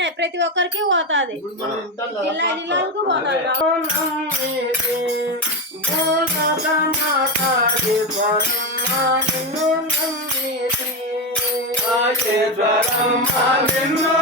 అందరికి పోతాది. జిల్లా జిల్లాలకు పోతాది నిన్ను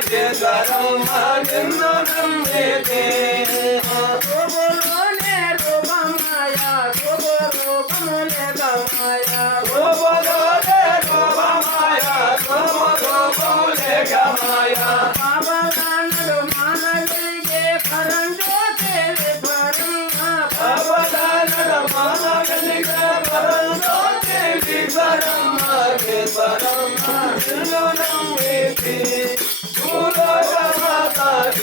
భూలోకమాతాయేశ్వరం నిన్ను నమ్మేది గోపదోలే గోపమాయ గోపదోపములే గమాయ అవదానద మానగలిగ పరంతో దేవి పరమాగే పరమాను నమ్మేతి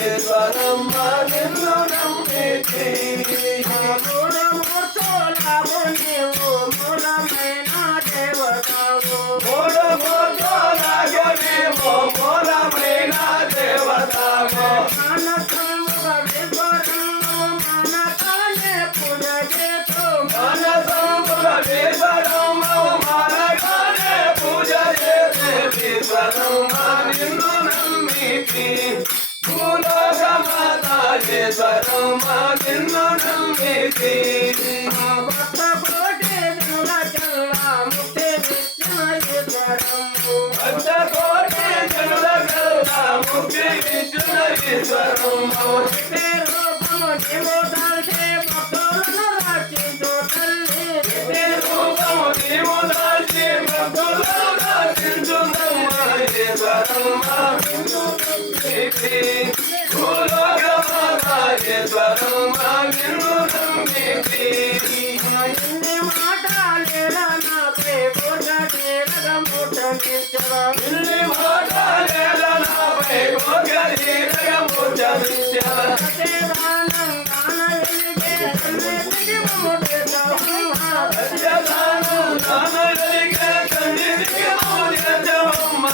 భూలోకమాతాగే పరమాను నమ్మేతి మూడు మూర్తులాగనేమో మూలమైన దేవతాగో మనసంపుల వివరము మనగానే పూజ చేసే వివరము నిన్ను నమ్మితి భూలోకమాతాయేశ్వరమ్మ నిన్ను నమ్మితి భక్త కోటి జనుల కల్లా ముక్తి విద్యుల ఈశ్వరమ్మ రూపము నీవు దాల్చి భక్తులు దాల్చించున్నమ్మ ఈశ్వరమ్మ నిన్ను నమ్మితి భూలోకమాతాయేశ్వరమ్మ నిన్ను నమ్మితి ఇల్లి మాటలేల నాపై ఒకరి రగముచరించ సత్యదాను నానగలిగే కన్నిటికి మౌర్యజమమ్మ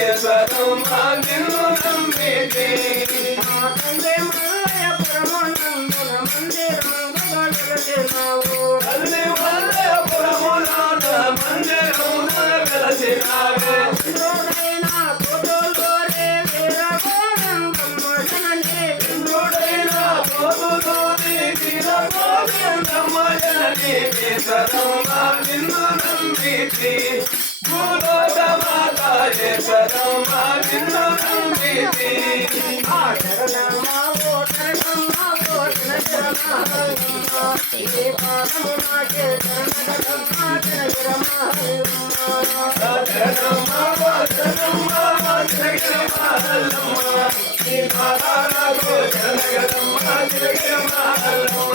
ఈశ్వరమ్మ భూలోకమాతాయేశ్వరమ్మ నిన్ను నమ్మితి తల్లి వల్లపురములోన మందిరమున వెలసినావే ఇంద్రుడైన పోతులోని వీరగోవిందమ్మ జనని ఈశ్వరమ్మ నిన్ను నమ్మితి భూలోకమాతాయేశ్వరమ్మ నిన్ను నమ్మితి వదనమ్మ వదనమ్మ వదనగిరమల్లమ్మ నీ పాదాలకు జనగరమ్మ జనగిరమల్లమ్మ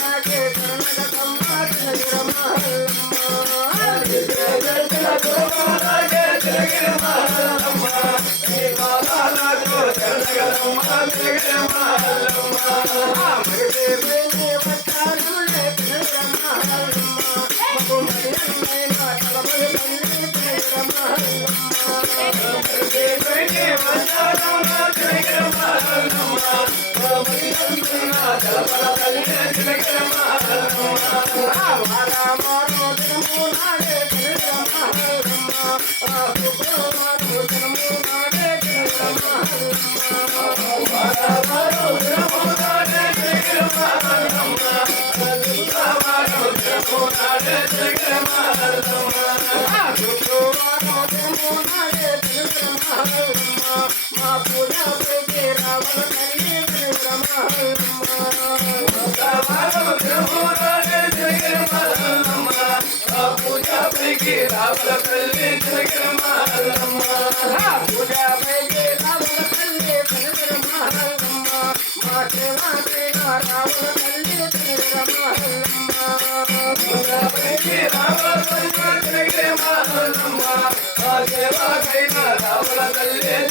man. తిరుమలమ్మ మా సేవాకి రావణ తల్లి తిరుమలమ్మ రమణ గోవిందా గోవిందా